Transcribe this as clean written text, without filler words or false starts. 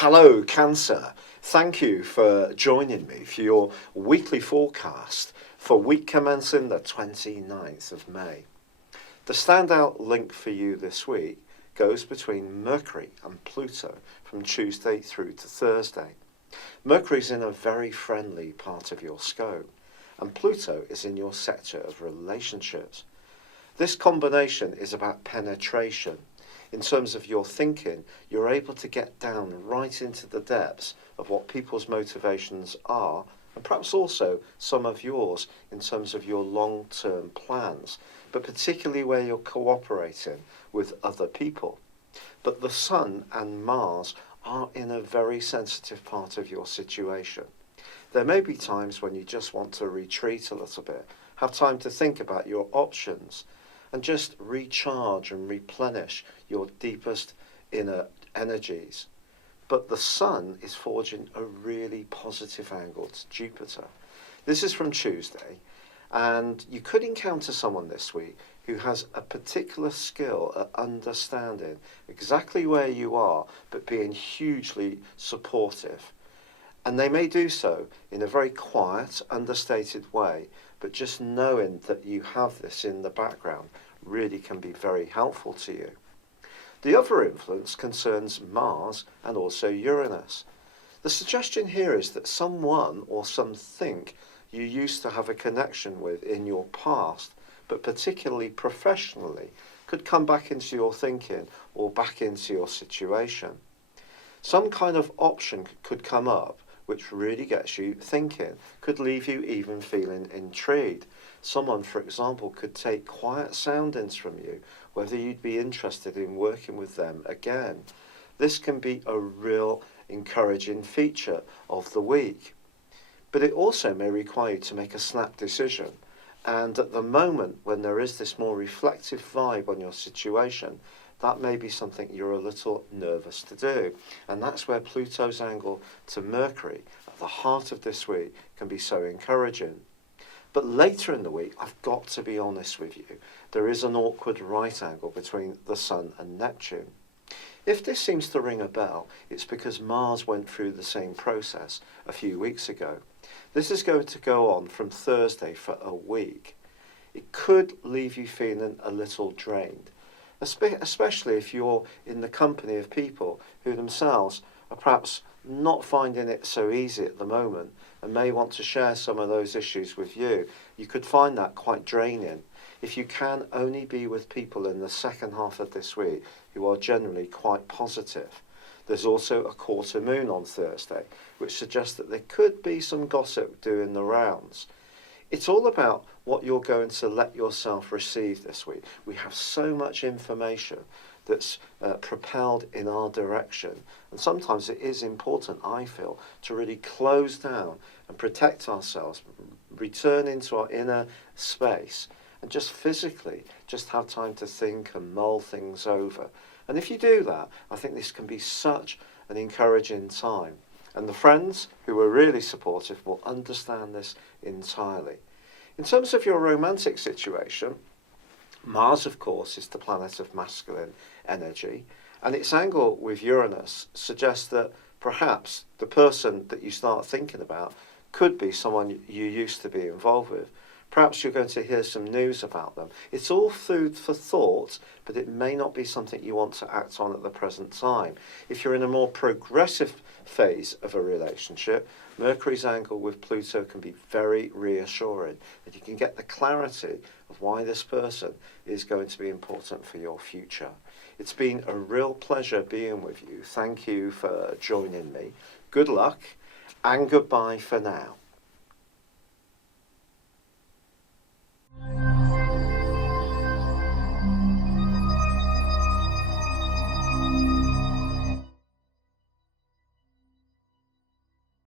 Hello, Cancer. Thank you for joining me for your weekly forecast for week commencing the 29th of May. The standout link for you this week goes between Mercury and Pluto from Tuesday through to Thursday. Mercury's in a very friendly part of your scope, and Pluto is in your sector of relationships. This combination is about penetration. In terms of your thinking, you're able to get down right into the depths of what people's motivations are, and perhaps also some of yours in terms of your long-term plans, but particularly where you're cooperating with other people. But the Sun and Mars are in a very sensitive part of your situation. There may be times when you just want to retreat a little bit, have time to think about your options, and just recharge and replenish your deepest inner energies. But the Sun is forging a really positive angle to Jupiter. This is from Tuesday, and you could encounter someone this week who has a particular skill at understanding exactly where you are, but being hugely supportive. And they may do so in a very quiet, understated way, but just knowing that you have this in the background really can be very helpful to you. The other influence concerns Mars and also Uranus. The suggestion here is that someone or something you used to have a connection with in your past, but particularly professionally, could come back into your thinking or back into your situation. Some kind of option could come up which really gets you thinking, could leave you even feeling intrigued. Someone, for example, could take quiet soundings from you, whether you'd be interested in working with them again. This can be a real encouraging feature of the week. But it also may require you to make a snap decision. And at the moment, when there is this more reflective vibe on your situation, that may be something you're a little nervous to do. And that's where Pluto's angle to Mercury at the heart of this week can be so encouraging. But later in the week, I've got to be honest with you, there is an awkward right angle between the Sun and Neptune. If this seems to ring a bell, it's because Mars went through the same process a few weeks ago. This is going to go on from Thursday for a week. It could leave you feeling a little drained, especially if you're in the company of people who themselves are perhaps not finding it so easy at the moment and may want to share some of those issues with you. You could find that quite draining. If you can only be with people in the second half of this week who are generally quite positive. There's also a quarter moon on Thursday, which suggests that there could be some gossip doing the rounds. It's all about what you're going to let yourself receive this week. We have so much information that's propelled in our direction. And sometimes it is important, I feel, to really close down and protect ourselves, return into our inner space, and just physically just have time to think and mull things over. And if you do that, I think this can be such an encouraging time. And the friends who are really supportive will understand this entirely. In terms of your romantic situation, Mars, of course, is the planet of masculine energy, and its angle with Uranus suggests that perhaps the person that you start thinking about could be someone you used to be involved with. Perhaps you're going to hear some news about them. It's all food for thought, but it may not be something you want to act on at the present time. If you're in a more progressive phase of a relationship, Mercury's angle with Pluto can be very reassuring, and you can get the clarity of why this person is going to be important for your future. It's been a real pleasure being with you. Thank you for joining me. Good luck, and goodbye for now.